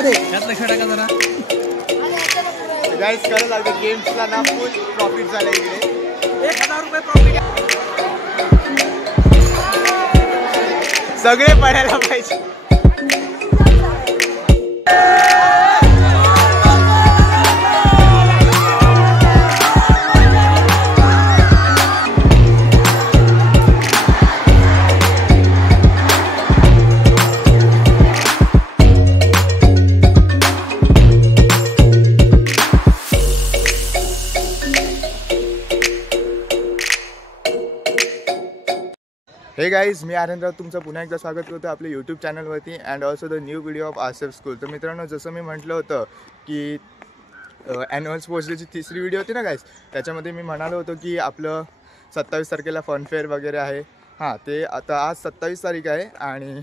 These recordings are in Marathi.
आतमध्ये लक्ष टाका जरा गाईस. खरं सांगतो गेम्सला ना फुल प्रॉफिट झालं इकडे. 1000 रुपये प्रॉफिट. सगळे पडायला पाहिजे. हे गाईज, मी आनंदराव तुमचं पुन्हा एकदा स्वागत करतो आपल्या यूट्यूब चॅनलवरती and also the new video of Asif school. तर मित्रांनो, जसं मी म्हटलं होतं की ॲन्युअल स्पोर्ट्स डेची तिसरी व्हिडिओ होती ना गाईज, त्याच्यामध्ये मी म्हणालो होतो की आपलं 27 तारखेला फनफेअर वगैरे आहे. हां, ते आता आज 27 तारीख आहे आणि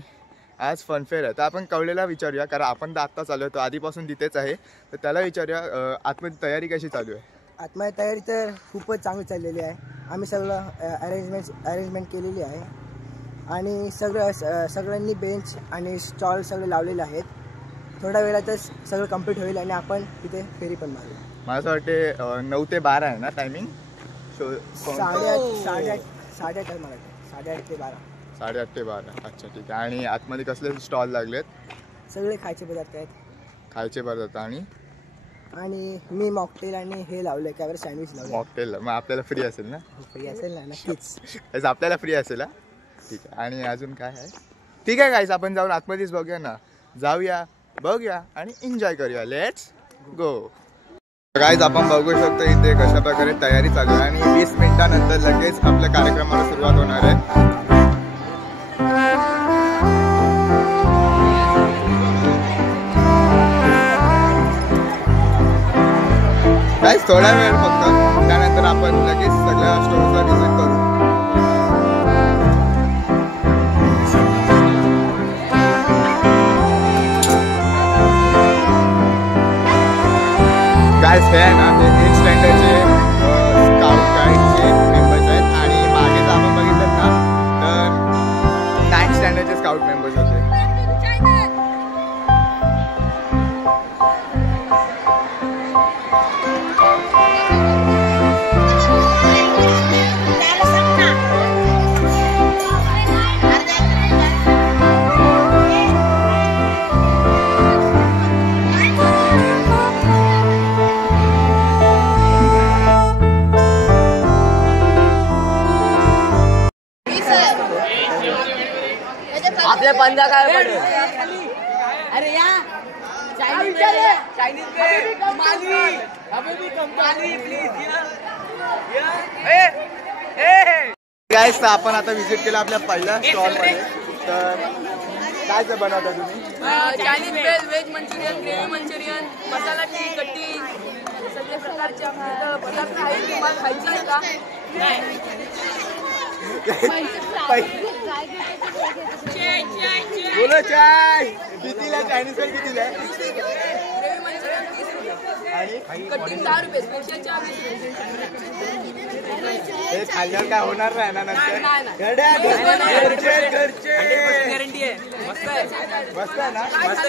आज फनफेअर आहे. तर आपण कवलेला विचारूया, कारण आपण तर आत्ता चालू होतो, आधीपासून तिथेच आहे. तर त्याला विचारूया आतमध्ये तयारी कशी चालू आहे. आतमध्ये तयारी तर खूपच चांगली चाललेली आहे. आम्ही सगळं अरेंजमेंट केलेली आहे आणि सगळ्यांनी बेंच आणि स्टॉल सगळे लावलेले आहेत. थोड्या वेळातच सगळं कंप्लीट होईल आणि आपण तिथे फेरी पण मारू. मला असं वाटते 9 ते 12 आहे ना टायमिंग. 8:30 आहे मला. 8:30 ते 12. 8:30 ते 12. अच्छा, ठीक आहे. आणि आतमध्ये कसले स्टॉल लागलेत? सगळे खायचे पदार्थ आहेत. खायचे पदार्थ आणि मी मॉकटेल आणि हे लावले काय बरं, सँडविच लावले. मॉकटेल मग आपल्याला फ्री असेल ना? फ्री असेल ना, नक्कीच. आपल्याला फ्री असेल. ठीक आहे. आणि अजून काय आहे? ठीक आहे गाईस, आपण जाऊन आतमध्येच बघूया ना. जाऊया, बघूया आणि एन्जॉय करूया. Let's go. गाईज, आपण बघू शकतो इथे कशा प्रकारे तयारी चालू आहे आणि 20 मिनिटानंतर लगेच आपल्या कार्यक्रमाला सुरुवात होणार आहे. गाईज, थोडा वेळ फक्त, त्यानंतर आपण लगेच सगळ्या स्टोर्सला व्हिजिट करू. गाईज, हे आहे ना, हे 8th स्टँडर्डचे स्काउट गाईडचे मेंबर्स आहेत आणि मागे जर आपण बघितलं ना तर 9th स्टँडर्डचे स्काउट मेंबर्स होते. आपल्या पंजा काय पडेल? अरे या चायनीज गाईज, तर आपण आता व्हिजिट केलं आपल्या पहिल्या स्टॉलमध्ये. तर काय ते बनवता तुम्ही? Chinese veg Manchurian, gravy Manchurian, masala tea, कट्टी, सगळे प्रकारचे पदार्थ आहेत. तुम्हाला खायचे आहे का? बोलो चाय कितीला? चायनीज पण कितीला आहे? ग्रेव्ही मंचुरियन 30 रुपये आणि कटिंग 10 रुपये, स्पेशल चार्ज. हे खाल्ल्यावर काय होणार नाही ना नंतर? गॅरंटी आहे. मस्त आहे, मस्त आहे ना? मस्त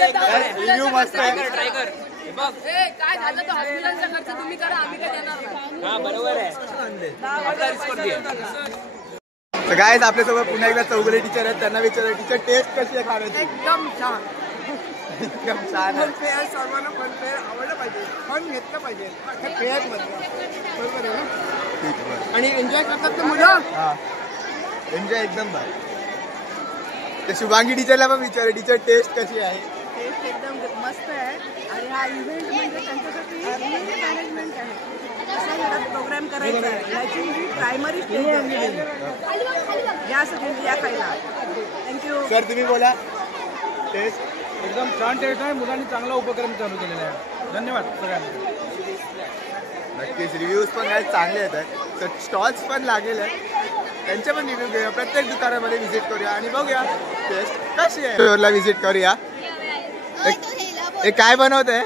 रिव्ह्यू मस्त आहे. ट्राय कर. बघ काय झालं तर हॉस्पिटलचा खर्च तुम्ही करा, आम्ही काय देणार नाही. हा, बरोबर आहे. आपला रिस्क घे. तर गाईज, आपल्यासोबत पुन्हा एकदा चौगुले टीचर आहेत. त्यांना विचारलं, टीचर टेस्ट कशी आहे खाण्याची? एकदम छान. एकदम छान आहे. फनफेअर सर्वांना फनफेअर आवडलं पाहिजे, फन घेतलं पाहिजे. हे फेअरमध्ये बरोबर आहे ना? आणि एन्जॉय करतात ते मुलं. हां, एन्जॉय एकदम भारी. ते शुभांगी टीचरला पण विचारलं, टीचर टेस्ट कशी आहे? टेस्ट एकदम मस्त आहे आणि हा इव्हेंट म्हणजे त्यांच्यासाठी मॅनेजमेंट आहे. अशा घरात प्रोग्राम करायचा आहे, याची ही प्रायमरी स्टेज आहे. या सगळ्यांनी या खायला. थँक्यू सर, तुम्ही बोला. टेस्ट एकदम छान टेस्ट आहे. मुलांनी चांगला उपक्रम चालू केलेला आहे. धन्यवाद सगळ्यांना. नक्कीच रिव्ह्यूज पण आहेत, चांगले येतात. तर स्टॉल्स पण लागलेले आहेत, त्यांचे पण रिव्ह्यू घेऊया. प्रत्येक दुकानामध्ये व्हिजिट करूया आणि बघूया टेस्ट कशी आहे. स्टोअरला व्हिजिट करूया. हे काय बनवत आहे?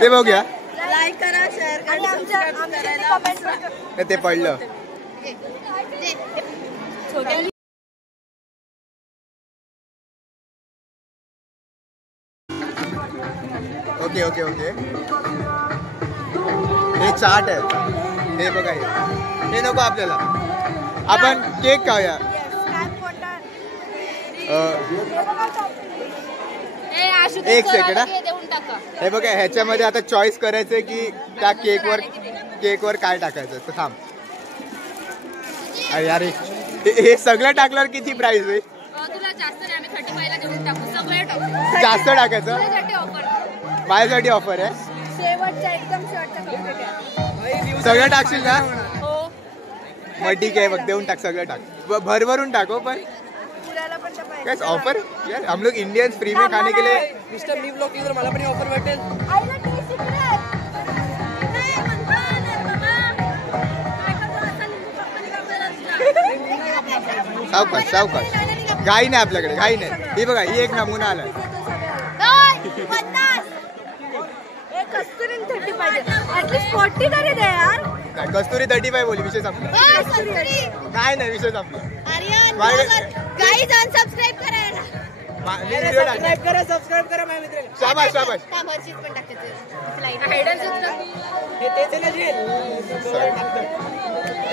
ते बघूया. लाईक करा, शेअर करा, सबस्क्राईब करायला. ते पडलं. Okay okay okay. हे चाट आहे. हे बघा हे नको आपल्याला. आपण केक खाऊया. एक सेकंड. हे बघा ह्याच्यामध्ये आता चॉईस करायचंय की त्या केकवर काय टाकायचं. तर थांब. यार हे सगळं टाकल्यावर किती प्राइस आहे. जास्त टाकायचं. माझ्यासाठी ऑफर आहे. सगळं टाकशील ना. मग ठीक आहे मग देऊन टाक. सगळं टाक. भरभरून टाको. पण कैस ऑफर यार हम लोग इंडियंस फ्री में खाने के लिए. मिस्टर मी ब्लॉग केलं मला पण ऑफर भेटेल. सावकाश सावकाश. घाई नाही आपल्याकडे. घाई नाही. ही बघा ही एक नमुना आलाय. कस्तुरी 30 पाहिजे. ऍटलीस्ट 40 तरी दे यार. कस्तुरी 35 बोली. विषय संपला. काय नाही विषय संपला. गाईज अनसबस्क्राइब करायला. सबस्क्राईब करा माझ्या मित्राला. शाबाश शाबाश.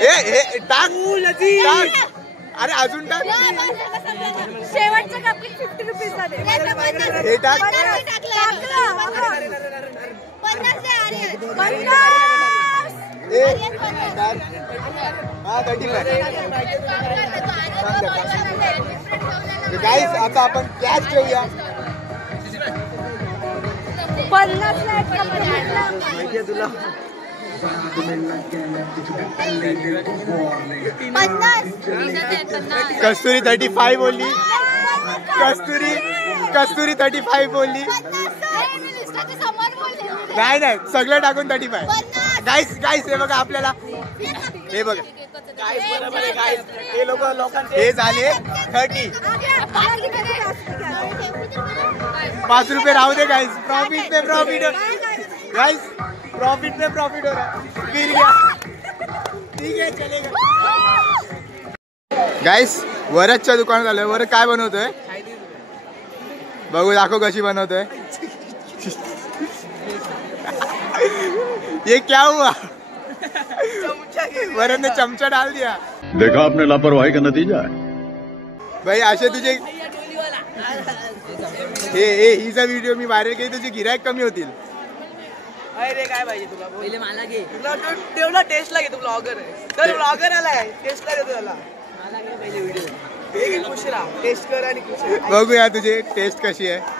हे टाक. अरे अजून टाक. शेवटचं कपलिंग 50 रुपीज मध्ये. हे टाक. गाईस आता आपण कॅश घेऊया. 50 माहितीये तुला. 50. कस्तुरी 35 बोलली. कस्तुरी 35 बोलली. नाही नाही सगळं टाकून 35. गाईस हे बघा आपल्याला. हे बघा हे लोकांचे हे झाले 30. 5 रुपये राहू दे गाईस. प्रॉफिट पे प्रॉफिट. गाईस प्रॉफिट पे प्रॉफिट हो रहा है. गिर गया. ठीक आहे चलेगा. गाईस वरदच्या दुकानात आलोय. वरद काय बनवतोय बघू. दाखव कशी बनवतोय. ये क्या हुआ. वरद ने चमचा डाल दिया. देखा आपने लापरवाही का नतीजा है. भाई असे तुझे हे हिचा व्हिडिओ मी व्हायरल केली. तुझे गिरायक कमी होतील. अरे काय पाहिजे तुला. पहिले मला घे. तुला तेवढा टेस्टला घे. तू ब्लॉगर आहे तर ब्लॉगर आलाय. टेस्टला घेतो त्याला. मला काय पाहिजे व्हिडिओ. खुश राहा. टेस्ट कर आणि खुश राहा. बघूया तुझी टेस्ट कशी आहे.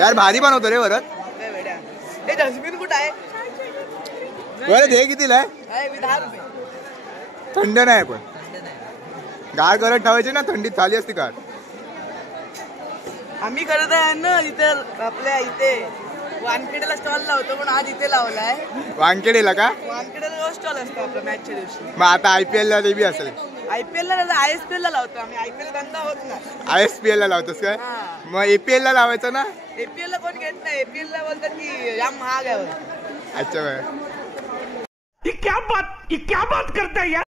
यार भारी बनवतो रे वरद. हे डस्टबिन कुठं आहे. वरद हे कितीला आहे. 10 रुपये. थंड नाही पण. गाळ करत ठेवायची ना. थंडीत झाली असती गाळ. आम्ही करत आहे ना इथे आपल्या इथे वानखेडेला स्टॉल लावतो. पण आज इथे लावलाय. वानखेडेला का. वानखेडेला स्टॉल असतो आपला मॅचच्या दिवशी. मग आता IPL ला ते बी असेल. IPL ला ISPL ला लावतो आम्ही. IPL धंदा होत ना. ISPL ला लावतोस काय. मग APL ला लावायचं ना. APL ला कोण घेत नाही. APL ला बोलतात की जाम महाग आहे. अच्छा बाय. ये क्या बात करता है यार.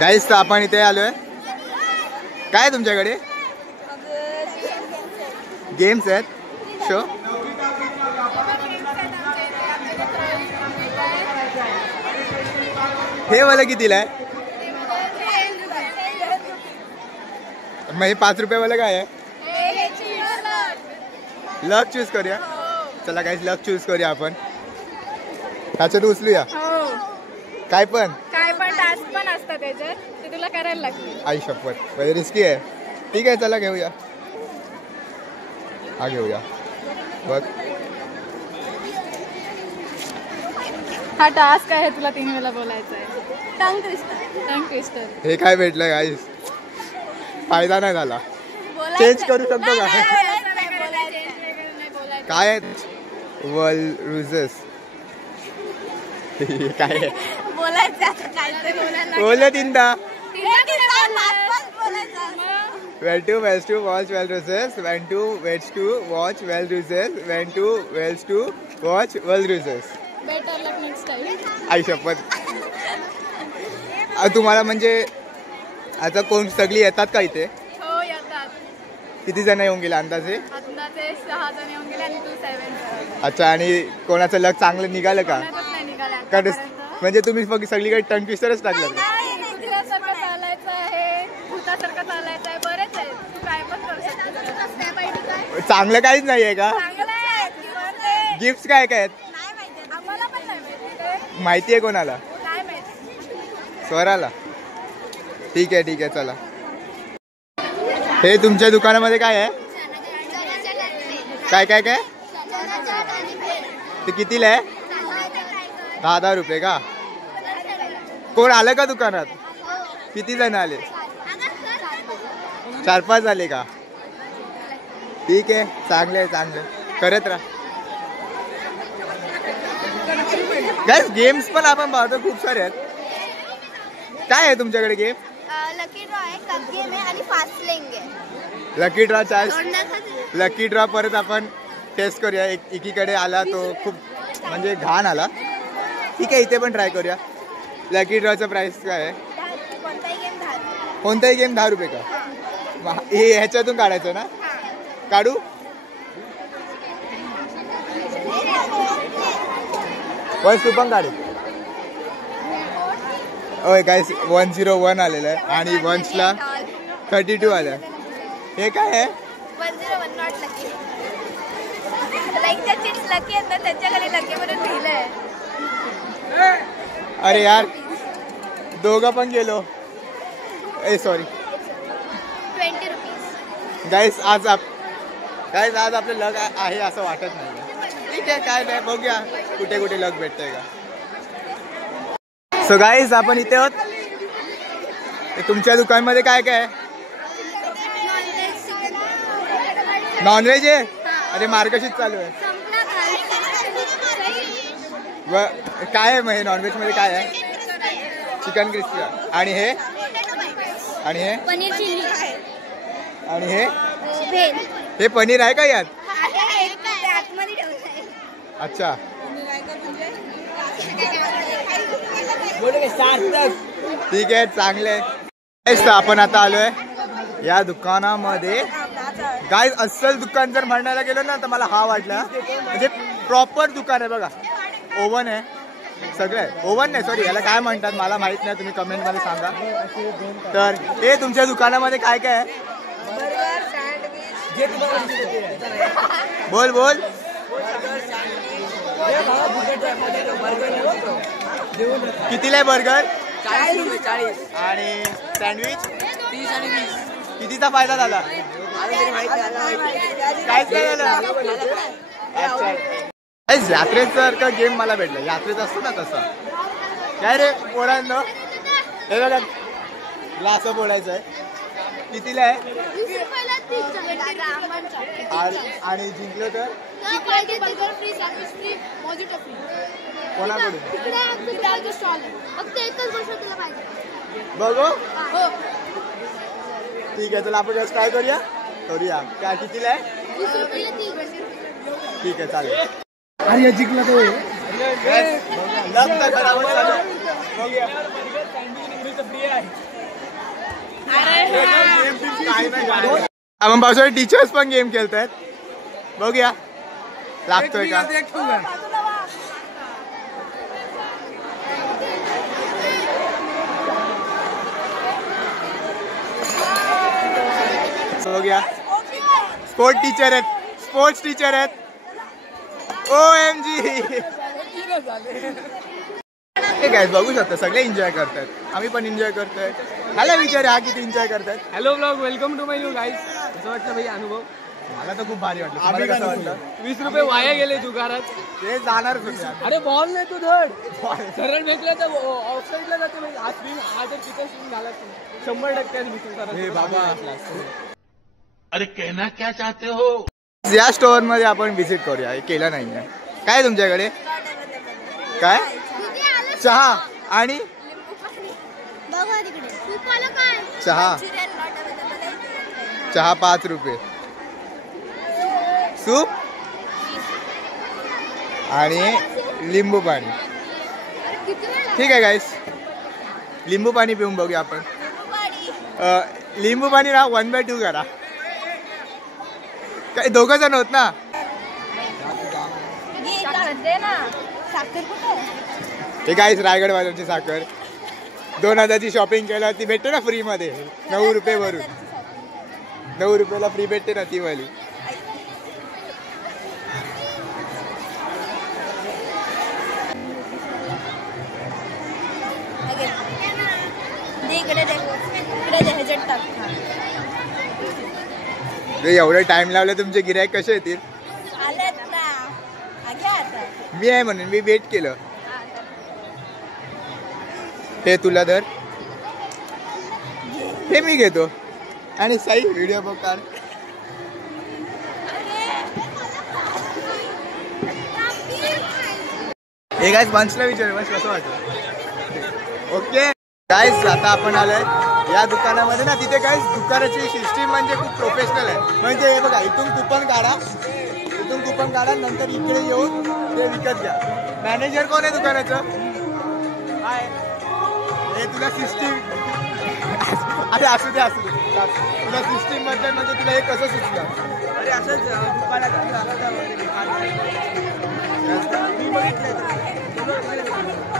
गाईस तर आपण इथे आलोय. काय तुमच्याकडे गेम्स आहेत. शो हे वाला कितीला आहे. मग हे 5 रुपये वाला काय आहे. लक चूज करूया. चला गाईस लक चूज करूया आपण. त्याच्यात उचलूया. काय पण टास्क पण असतात त्याच्यात. ते तुला करायला लागते. आई शपथ म्हणजे रिस्की आहे. ठीक आहे चला घेऊया. हा घेऊया. बघ हा टास्क आहे. तुला 3 वेळा बोलायचं आहे. Tongue twister. हे काय भेटलं गाईस. फायदा नाही झाला. चेंज करू शकतो का. काय वल्रुजेस. काय बोल तीनदा. When to wells to watch well ruses. When to wells to watch well ruses. When to wells to watch well ruses. Better luck next time. आई शपथ. तुम्हाला म्हणजे आता कोण सगळी येतात का इथे? हो येतात. किती जण येऊन गेले अंदाजे? अंदाजे 6 जण येऊन गेले आणि 2 7. अच्छा. आणि कोणाचं लक चांगलं निघालं का? नाही निघाला. म्हणजे तुम्ही फक्त सगळीकडे टंग ट्विस्टरच टाकलं का? कुत्र्यासारखं चालायचं आहे, भूतासारखं चालायचं आहे, बरेच आहे. तू काय पण करू शकतो. चांगलं काहीच नाहीये का? चांगलं आहे. गिफ्ट काय काय आहेत? नाही माहिती. आम्हाला पण नाही माहिती. माहिती आहे कोणाला? नाही माहिती. स्वराला. ठीक आहे चला. हे तुमच्या दुकानामध्ये काय आहे? काय काय काय? ते कितीला आहे? 10 रुपये का? कोण आलं का दुकानात? किती जण आले? 4-5 आले का? ठीक आहे. चांगलं करत राहा. गाइस गेम्स पण आपण पाहतो खूप सारे आहेत. काय आहे तुमच्याकडे गेम? लकी ड्रॉ आहे, कप गेम आहे आणि फास्ट लेंग आहे. लकी ड्रॉ लकी ड्रॉ परत आपण टेस्ट करूया. एकीकडे आला तो खूप म्हणजे घाण आला. ठीक आहे इथे पण ट्राय करूया. लकी ड्रॉचा प्राइस काय आहे? कोणताही गेम 10 रुपये का? हे ह्याच्यातून काढायचं ना? काढू? वन्स तू पण काढू. ओय गाइस 101 आलेलं आहे आणि वन्सला 32 आलं. हे काय आहे? 101 नॉट लकी. लाईक त्या चिट्स लकी आहेत ना त्यांच्याकडे लकी म्हणून लिहिलंय. अरे यार दोघं पण गेलो. सॉरी. 20 रुपीज. गाइस आज आपलं लक आहे असं वाटत नाही. ठीक आहे काय नाही बघूया कुठे कुठे लक भेटतंय का. सो गाइस आपण इथे आहोत. तुमच्या दुकानमध्ये काय काय आहे? नॉनव्हेज आहे. अरे मार्गशीर्ष चालू आहे. काय आहे मग हे नॉनव्हेज मध्ये काय आहे? Chicken crispy. आणि हे पनीर चिल्ली. आणि हे पनीर आहे का यात? अच्छा. ठीक आहे चांगलं आहे. आपण आता आलोय या दुकानामध्ये. गाइस अस्सल दुकान जर म्हणायला गेलो ना तर मला हा वाटला. म्हणजे प्रॉपर दुकान आहे बघा. ओव्हन आहे सगळं आहे. ओव्हन नाही सॉरी याला काय म्हणतात मला माहित नाही. तुम्ही कमेंटमध्ये सांगा. तर हे तुमच्या दुकानामध्ये काय काय आहे? बोल. कितीला आहे बर्गर? 40. आणि सँडविच 30 आणि 20. कितीचा फायदा झाला? काहीच नाही झालं. अच्छा यात्रेसारखं गेम मला भेटलं. यात्रेत असतो ना तसं. काय रे पोरांनो हे बघा ग्लास फोडायचं आहे. कितीला आहे? 20 रुपयाला 30. आणि जिंकलं तर burger free, sandwich free, mojito free. कोणाकडून? तिकडे स्टॉल आहे. फक्त एकच गोष्ट तुला पाहिजे. बघू. हो. ठीक आहे चला आपण जास्त ट्राय करूया. काय कितीला आहे? 20 रुपयाला 30. ठीक आहे चालेल. अरे जिंकला तो. आपण पावसाळी टीचर्स पण गेम खेळतायत. बघूया लागतोय का. बघूया स्पोर्ट्स टीचर आहेत. OMG. ठीक आहे बघू शकता सगळे एन्जॉय करतात. आम्ही पण एन्जॉय करतोय. मला विचार हा किती एन्जॉय करतात. Hello blog welcome to my new guys. कसं वाटलं भाई अनुभव? मला तर खूप भारी वाटलं. आम्ही कसं वाटलं? 20 रुपये वाया गेले दुकानात. ते जाणारच होते. अरे बॉल नाही तू धड सरळ फेकला तर ऑफसाईडला जाते. हा जर तिथे स्विंग झाला 100% हे बाबा. अरे कहना क्या चाहते हो? या स्टोअर मध्ये आपण व्हिजिट करूया. हे केलं नाहीये. काय तुमच्याकडे काय? चहा आणि चहा 5 रुपये. सूप आणि लिंबू पाणी. ठीक आहे गाईस, लिंबू पाणी पिऊन बघूया आपण. लिंबू पाणी ना 1/2 करा. काय 2 जण होत ना. हे गाईस रायगड बाजारची साखर 2000ची शॉपिंग केला ती भेटते ना फ्री मध्ये 9 रुपये भरून. 9 रुपयाला फ्री भेटते ना ती वाली. एवढं टाइम लावलं तुमचे गिराईक कसे येतील. मी आहे म्हणून मी वेट केलं. हे तुला धर, हे मी घेतो आणि साई व्हिडिओ बघ काढ. हे गाईस बंचला विचार बस कसं वाटतं. ओके गाईस, आता आपण आलोय या दुकानामध्ये ना. तिथे गाईस दुकानाची सिस्टीम म्हणजे खूप प्रोफेशनल आहे. म्हणजे हे बघा, इथून कुपन काढा, नंतर इकडे येऊन ते विकत घ्या. मॅनेजर कोण आहे दुकानाचं? हे तुला सिस्टीम अरे असू दे तुला सिस्टीम मध्ये म्हणजे तुला हे कसं सुचलं? अरे असंच दुकानात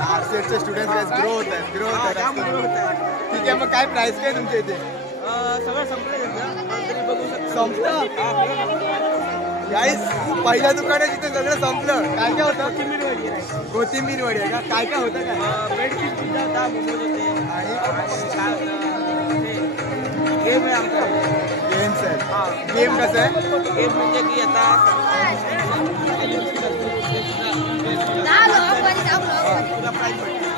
आर्ट्सचे स्टुडंट ग्रो होत आहेत. ठीक आहे, मग काय प्राइस काय तुमच्या इथे? सगळं संपलं. संपलं गाईस, पहिल्या दुकानात तिथे सगळं संपलं. काय काय होतं? कोथिंबीर वडी आहे का? काय काय होतं? काय बेडशीट पिझ्झा होता, मोमोज होते आणि गेम आहे आमचा. गेम्स आहे. गेम कसं आहे? गेम म्हणजे की आता तुला प्राईज भेटते.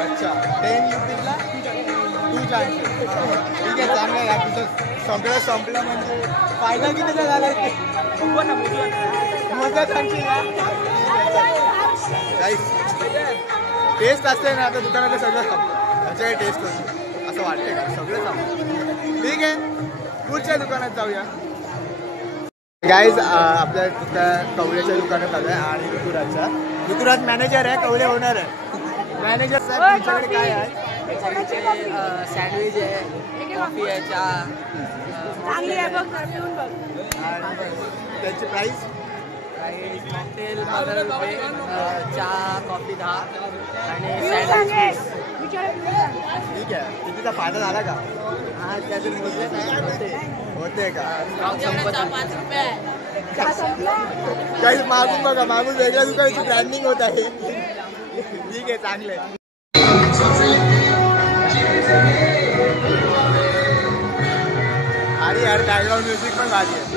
अच्छा, 10 रुपीजला 2 चान्सेस. ठीक आहे, चांगलं आहे. तुझं सगळं संपलं म्हणजे फायदा कितीचा झाला? मजा सांगशील ना. टेस्ट असते ना, आता दुकानात सगळं संपलं. त्याच्याकडे टेस्ट होती असं वाटते का? सगळं संपलं. ठीक आहे, पुढच्या दुकानात जाऊया. गाईज, आपल्या कवळेच्या दुकानात आलं आहे आणि ऋतुराज मॅनेजर आहे, कवळे ओनर आहे. मॅनेजर साहेब तुमच्याकडे काय आहे? सँडविच आहे, कॉफी आहे, चहा चांगली आहे बघ, पिऊन बघ. त्याची प्राईस? मॉकटेल 15 रुपये, चहा कॉफी 10 आणि ठीक आहे. कितीचा फायदा झाला का? हा, त्यातून मोजले नाही होते का? 5 रुपये. काही मागून बघा, मागून वेगळ्या दुकानाची ब्रँडिंग होत आहे. ठीक आहे, चांगलं आहे. आणि यार बॅकग्राऊंड म्युझिक पण भारी आहे.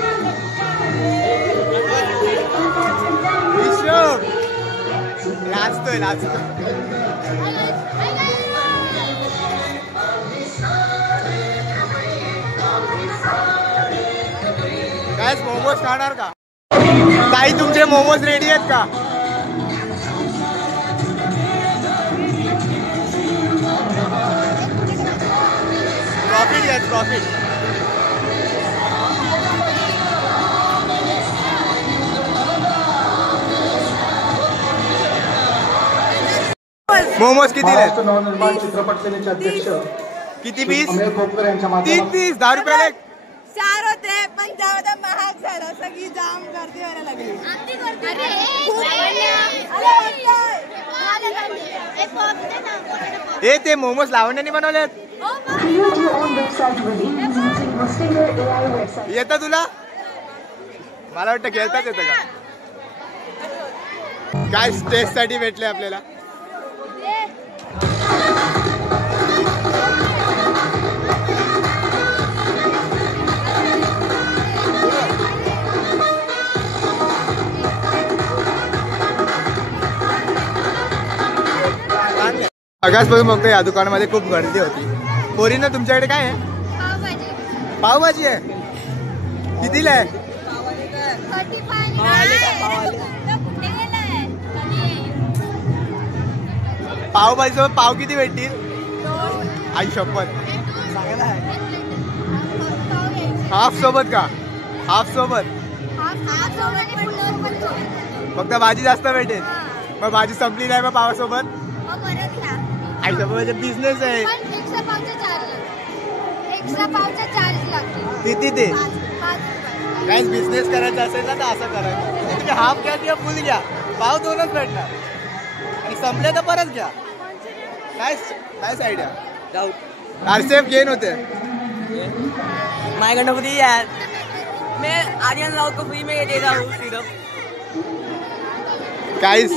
लाजतोय. काय मोमोज खाणार का? ताई तुमचे मोमोज रेडी आहेत का? प्रॉफिट घ्या, प्रॉफिट. मोमोज किती नवनिर्माण चित्रपट सेनेचे अध्यक्ष किती पीस? अमेय खोपकर यांच्या 3 पीस 10 रुपयाला. 4 होते पण त्यामध्ये महाग झालं, सगळी जाम गर्दी व्हायला लागली. हे ते मोमोज लावण्याने बनवलेत. येतं तुला? मला वाटतं खेळताच येतं का? काय टेस्ट साठी भेटले आपल्याला. आकाशपासून बघतो या दुकानामध्ये खूप गर्दी होती. पोरींना तुमच्याकडे काय आहे? पावभाजी आहे. कितीला आहे? पावभाजीसोबत पाव किती भेटतील? आई शपथ. हाफ सोबत का? हाफ सोबत फक्त भाजी जास्त भेटेल. मग भाजी संपली नाही मग पावासोबत मग परत घ्या. आईसोबत म्हणजे बिझनेस आहे. पण एक्स्ट्रा पावचा चार्ज लागतो. एक्स्ट्रा पावचा चार्ज लागतो. किती ते 5 रुपये. काहीच बिझनेस करायचा असेल ना तर असं करायचं. तुम्ही हाफ घ्या किंवा फुल घ्या, पाव 2च भेटणार आणि संपले तर परत घ्या. Nice idea. जाऊ आरसेफ गेन होते. माय गणपती यार, मैं आर्यन राव को फ्री में दे रहा हूँ सिरप. काहीच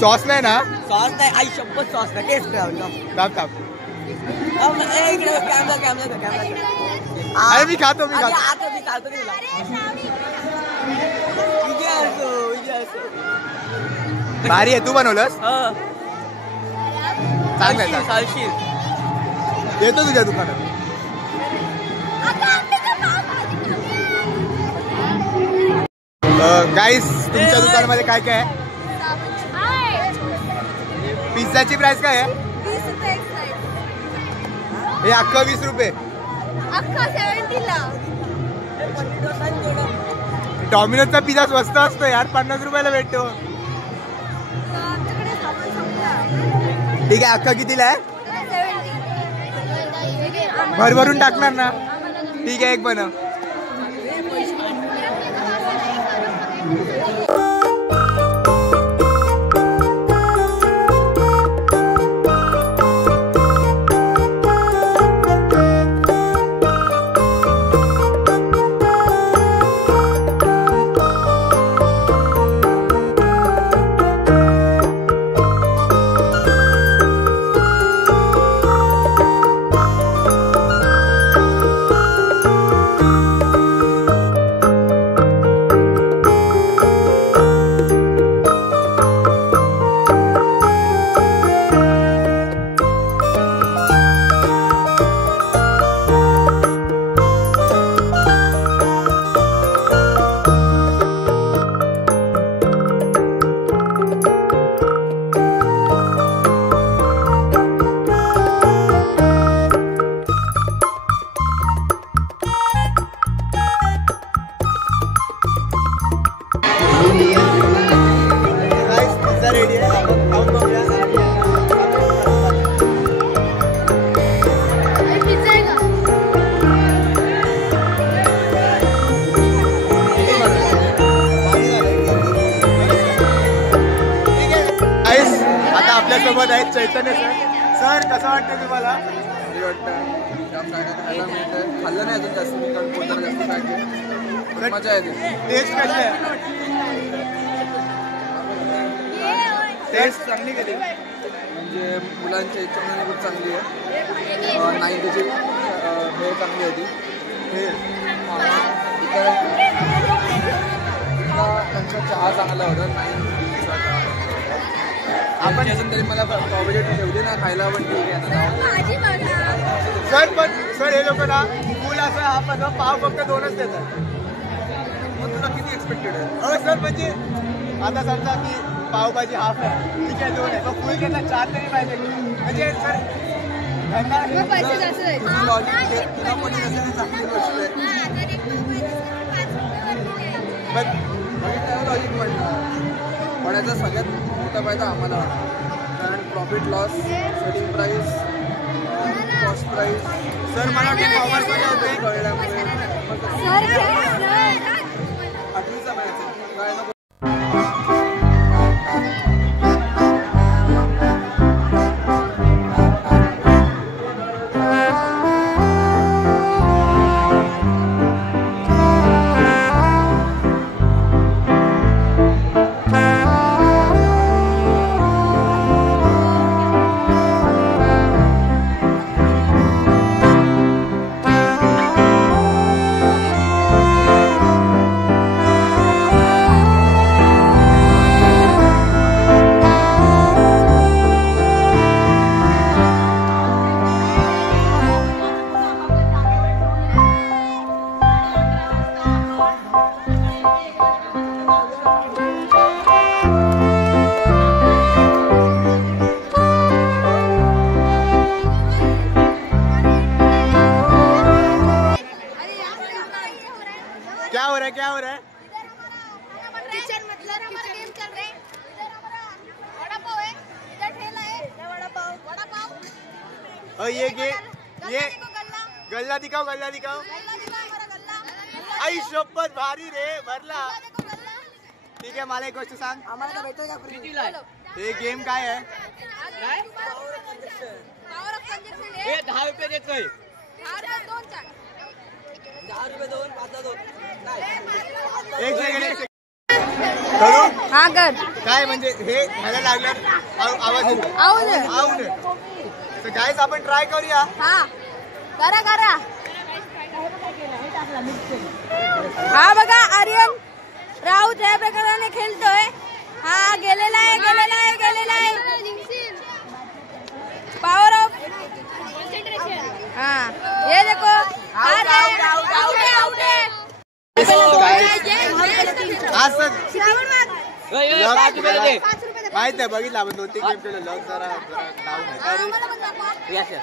सॉस नाही ना. सॉस नाही, आई शपथ सॉस नाही. टेस्ट करावं. थांब इकडे कॅमेरा. अरे मी खातो. आता मी खातो तुला. भारी आहे. तू बनवलंस. चांगलं चालशील. येतो तुझ्या दुकानात. गाईस तुमच्या दुकानामध्ये काय काय आहे. पिझ्झाची प्राइस काय आहे. 20 रुपये एक slice. हे अख्खं 20 रुपये. अख्खा 70 ला. डॉमिनोजचा पिझ्झा स्वस्त असतो यार, 50 रुपयाला भेटतो. आमच्याकडे सामान संपला. ठीक आहे. अख्खा कितीला आहे. 70. भरभरून टाकणार ना. ठीक आहे, एक बनव. आपल्यासोबत आहेत चैतन्य सर. सर कसं वाटतं तुम्हाला. खाल्लं नाही अजून जास्त, कारण पोटाला जास्त फॅट आहे. मजा येते. टेस्ट कशी आहे. टेस्ट चांगली केली, म्हणजे मुलांच्या इच्छेप्रमाणे खूप चांगली आहे. नाही त्याची भेळ चांगली होती. त्यांचा चहा चांगला होता. नाही आपण अजून तरी मला पावभाजी ठेवली ना खायला, पण ठीक आहे. सर हे लोक ना फुल असं हा पाव फक्त 2च देतात. मग तुला किती एक्सपेक्टेड आहे. हो सर, म्हणजे आता समजा की पावभाजी हाफ आहे, ठीक आहे 2 आहे, मग फुल घेतला 4 तरी पाहिजे. म्हणजे सर त्यांना पैसे जास्त जायचे. तुला पण चांगली गोष्ट आहे. लॉजिक पण याचा सगळ्यात मोठा फायदा आम्हाला होता, कारण profit loss, selling price, cost price. Sir मला वाटतं कॉमर्समध्ये होते कळल्यामुळे सर 8वीचा मॅच काय नको. ये गल्ला दिखाओ आई शपथ भारी रे भरला. ठीक आहे मला एक गोष्ट सांग आम्हाला काय भेटतं का फ्री? हे गेम काय आहे? 10 रुपये देतोय. 10 रुपये 2 5 2 एक सेकंड करू हा कर. काय म्हणजे हे मला लागलं आवाज येतो. तर गाईज आपण ट्राय करूया. हा करा. हा बघा आर्यन राऊत या प्रकाराने खेळतोय. हा गेलेला आहे. Power of. हाँ ये देखो आउट है. माहित आहे बघितलं आपण 2-3 गेम केलं. लग जरा डाऊन आहे.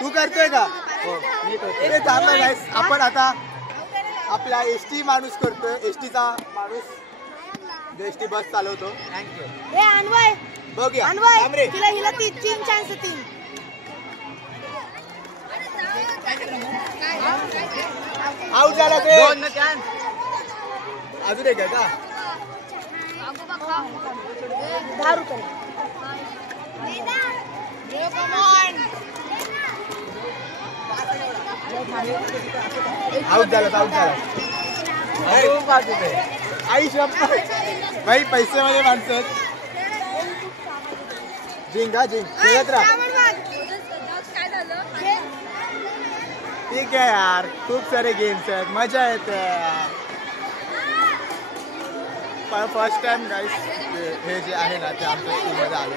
तू करतोय का? ते चांगलं गाईस. आपण आता आपला एसटी माणूस करतोय. एसटीचा माणूस जो एसटी बस चालवतो. थँक्यू. हे अनवय बघूया हिला 3 चान्स 3. आउट झाला ते. 2 चान्स अजून एक आहे का? 10 रुपये. आउट झाला. आई शपथ भाई पैसे मध्ये माणसं जिंक खेळत राहा. ठीक आहे यार खूप सारे गेम्स आहेत मजा येते. फर्स्ट टाइम गाईस हे जे आहे ना ते आमच्या स्कूलमध्ये आले.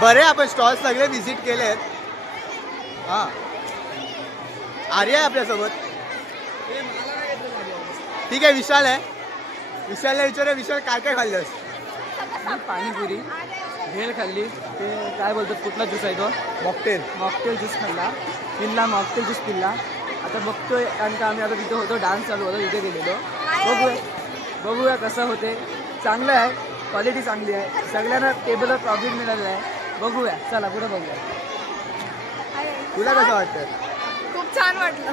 बरे आपण स्टॉल सगळे व्हिजिट केले आहेत. हा आर्य आहे आपल्यासोबत. ठीक आहे विशाल आहे. विशालला विचारूया विशाल काय खाल्लंस? पाणीपुरी भेळ खाल्ली. ते काय बोलतात कुठला ज्यूस आहे तो? मॉकटेल ज्यूस खाल्ला. मॉकटेल ज्यूस पिल्ला. आता बघतोय कारण का आम्ही आता तिथे होतो डान्स चालू होता तिथे गेलेलो. बघूया कसं होते. चांगलं आहे क्वालिटी चांगली आहे. सगळ्यांना टेबलवर प्रॉफिट मिळालेलं आहे. बघूया चला पुढे बघूया. तुला कसं वाटतं? खूप छान वाटलं.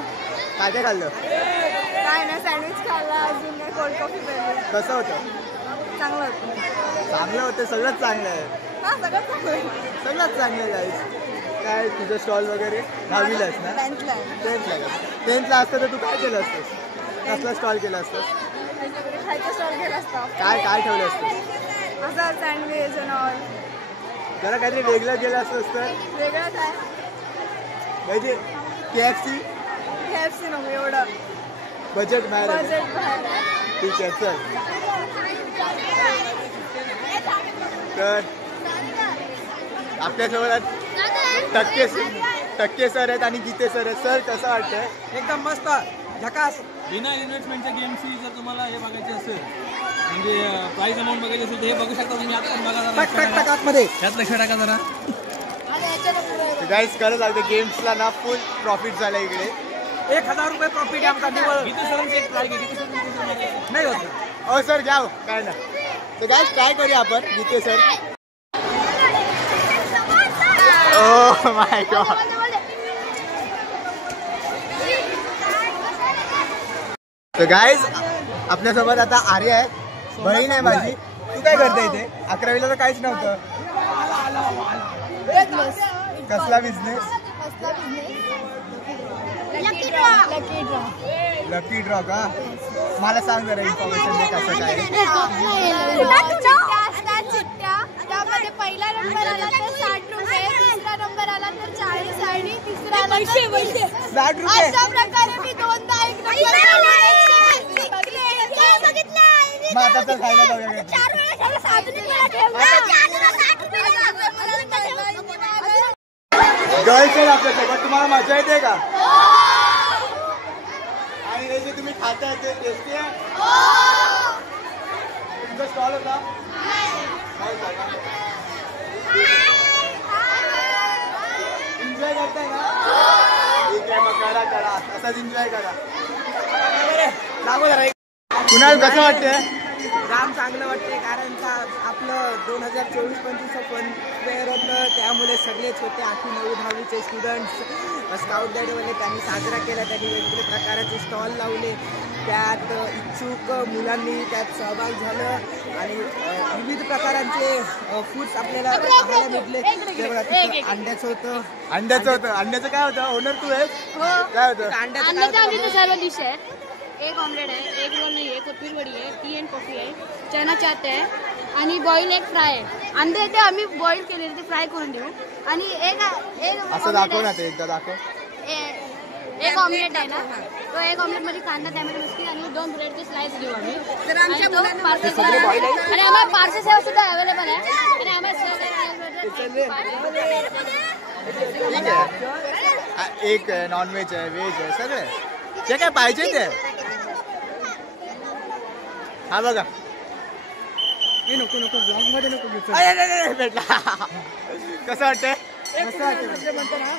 काय खाल्लं? काय ना सँडविच खाल्ला. अजून कोल्ड कॉफी प्यायली. कसं होतं? चांगलं होतं. सगळंच चांगलं आहे. हा सगळंच सगळंच चांगलं आहे गाईस. काय तुझं स्टॉल वगैरे 10वीलाच ना? 10th असतं तर तू काय केलं असतंस? कसला स्टॉल केला असतं? खायचा स्टॉल केला असता. काय ठेवलं असतं? असं सँडविच आणि ऑल. जरा काहीतरी वेगळं केलं असतं तर वेगळं काय म्हणजे KFC नको एवढं बजेट बाहेर. ठीक आहे चल. तर आपल्यासोबत टक्के सर आहेत आणि गीते सर आहेत. सर कसं वाटतंय? एकदम मस्त झकास. बिना इन्व्हेस्टमेंटच्या गेमची जर तुम्हाला हे बघायचे असेल म्हणजे प्राइस अमाऊंट बघायची असेल तर हे बघू शकता तुम्ही. आता बघा जरा त्यात लक्ष टाका जरा. गाईस खरं सांगते गेम्सला ना फुल प्रॉफिट झालं इकडे. 1000 रुपये प्रॉफिट आहे आमचा निवड. गीते सरांची एक ट्राय घे. नाही होत हो सर घ्या काय ना. तर गाईस ट्राय करूया आपण गीते सर. Oh my God. तर गाईज आपल्यासोबत आता आर्य आहे. बहीण आहे माझी. तू काय करते इथे? 11वीला तर काहीच नव्हतं. कसला बिझनेस? लकी ड्रॉ का? मला सांग जरा इन्फॉर्मेशन दे कसं काय. त्यामध्ये पहिला नंबर आला तर 60 रुपये, दुसरा नंबर आला तर 40 आणि तिसरा आला तर 60 रुपये. अशा प्रकारे मी 2दा एक मग आता तर खायला जाऊया. गर्ल्स आहेत आपल्यासोबत. तुम्हाला मजा येते का? आणि हे जे तुम्ही खाताय ते टेस्टी आहे? तुमचा स्टॉल होता? एन्जॉय करताय ना? ठीक आहे मग करा असाच एन्जॉय करा. लागू जरा कुणाल कसं वाटतंय? जाम चांगलं वाटते कारण का आपलं 2024-25 फन फेअर होतं त्यामुळे सगळेच होते 8वी 9वी 10वीचे स्टुडंट्स स्काउट गाईडवाले त्यांनी साजरा केला. त्यांनी वेगवेगळे प्रकारचे स्टॉल लावले. त्यात इच्छुक मुलांनी त्यात सहभाग झालं आणि विविध प्रकारांचे फूड्स आपल्याला पाहायला भेटले. ते बघा तिथं अंड्याचं होतं. अंड्याचं काय होतं? ओनर तू आहे? काय होतं? अंड्याचं आमच्या सर्व डिश आहे. एक ऑमलेट आहे, एक रोल नाही आहे, कोथिंबीर वडी आहे, टी अँड कॉफी आहे, चना चाट आहे आणि बॉईल एक फ्राय आहे. अंडे ते आम्ही बॉईल केले ते फ्राय करून देऊ आणि एक असं दाखव ना ते एकदा दाखव. एक ऑमलेट आहे ना तो एक ऑमलेट मध्ये कांदा टॅमॅटो मिरची आणि 2 ब्रेडचे स्लाइस देऊ आम्ही. आणि आम्हाला पार्सल सेवा सुद्धा अवेलेबल आहे आणि आम्हाला ठीक आहे. एक नॉनव्हेज आहे, व्हेज आहे, सगळं आहे. जे काय पाहिजे ते. हा बघा नको ब्लॉग मध्ये नको भेटला. कसं वाटतंय? मस्त वाटते म्हणतो ना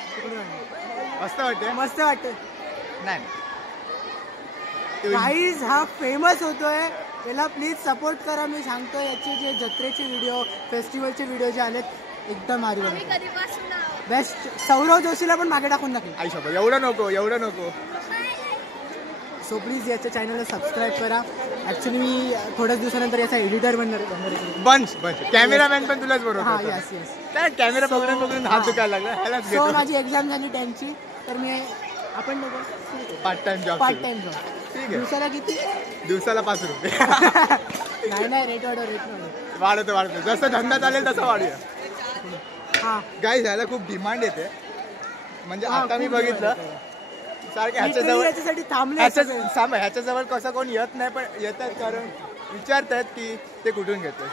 मस्त वाटतंय. मस्त वाटते. नाही गाईज हा फेमस होतोय याला प्लीज सपोर्ट करा. मी सांगतो याचे जे जत्रेचे व्हिडिओ फेस्टिवलचे व्हिडिओ जे आलेत एकदम भारी बेस्ट. सौरव जोशीला पण मागे टाकून टाकेल. आई शपथ एवढं नको. सो प्लीज याच्या चॅनलला सबस्क्राईब करा. ॲक्च्युली मी थोड्याच दिवसानंतर याचा एडिटर बनणार. बंच कॅमेरामॅन पण तुलाच हां बरोबर. येस काय कॅमेरा पकडून हात दुखायला लागला. सो माझी एक्झाम झाली 10ची तर मी आपण पार्ट टाइम जॉब. ठीक आहे. दिवसाला किती? दिवसाला 5 रुपये. नाही रेट वाढतो जसं धंदा चालेल तसं वाढूया. हां गाईज ह्याला खूप डिमांड येते. म्हणजे आता मी बघितलं सारखे याच्यासाठी थांबले. ह्याच्याजवळ कसं कोण येत नाही पण येतात कारण विचारतात की ते कुठून घेतात.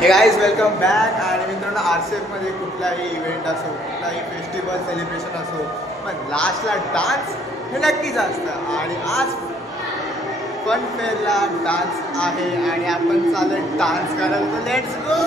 हे गाईज वेलकम बॅक. आणि मित्रांनो RCF मध्ये कुठलाही इव्हेंट असो कुठलाही फेस्टिवल सेलिब्रेशन असो पण लास्टला डान्स हे नक्कीच असतं. आणि आज फन फेअरला डान्स आहे आणि आपण चालत डान्स करायला. Let's go.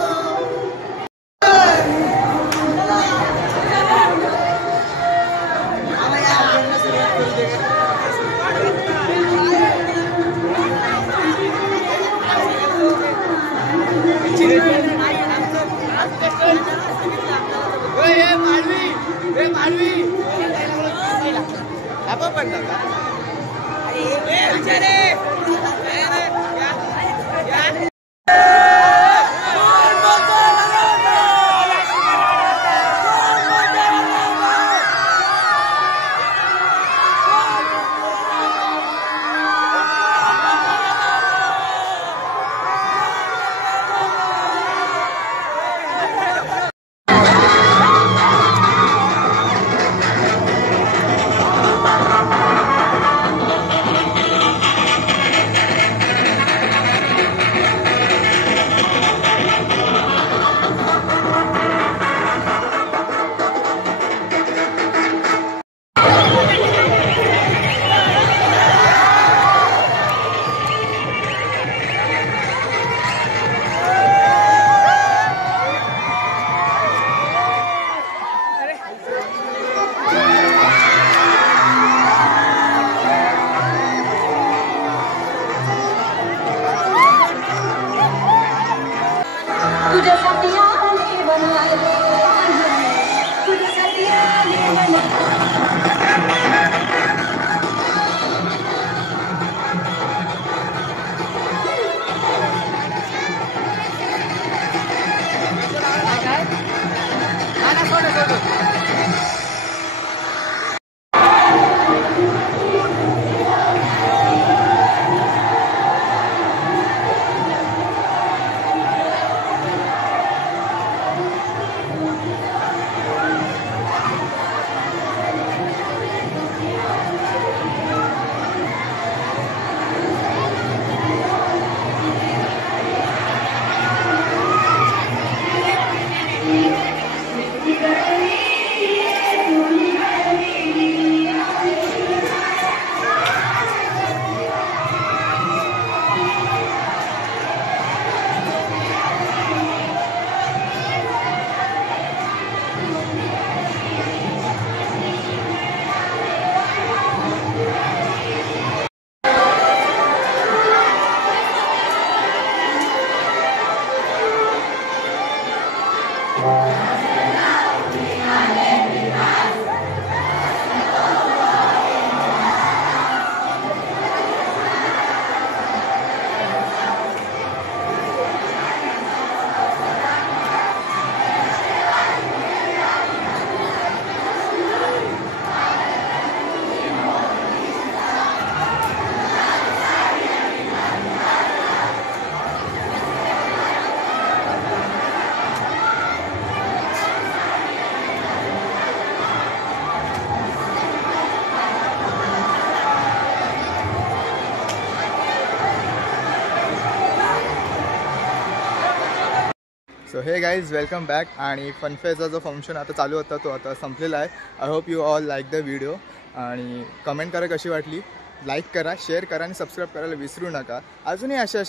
सो हे गाईज वेलकम बॅक. आणि फनफेअरचा जो फंक्शन आता चालू होता तो आता संपलेला आहे. I hope you all like the video. आणि कमेंट करा कशी वाटली, लाईक करा, शेअर करा आणि सबस्क्राईब करायला विसरू नका. अजूनही असे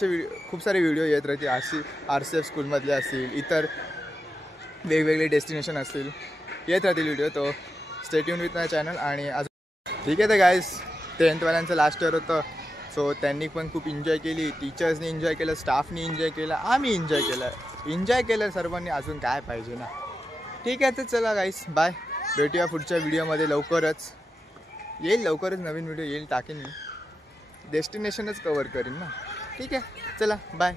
खूप सारे व्हिडिओ येत राहतील. RCF स्कूलमधले असतील, इतर वेगवेगळे डेस्टिनेशन असतील, येत राहतील व्हिडिओ. तो stay tune with my channel. आणि अजून ठीक आहे. तर गाईज 10th वाल्यांचं लास्ट इयर होतं. सो त्यांनी पण खूप एन्जॉय केली. टीचर्सनी एन्जॉय केलं, स्टाफनी एन्जॉय केलं, आम्ही एन्जॉय केलं सर्वांनी. अजून काय पाहिजे ना. ठीक आहे. तर चला गाईस, बाय. भेटूया पुढच्या व्हिडिओमध्ये लवकरच. लवकरच नवीन व्हिडिओ येईल, टाकेन मी. डेस्टिनेशनच कवर करीन ना. ठीक आहे. चला बाय.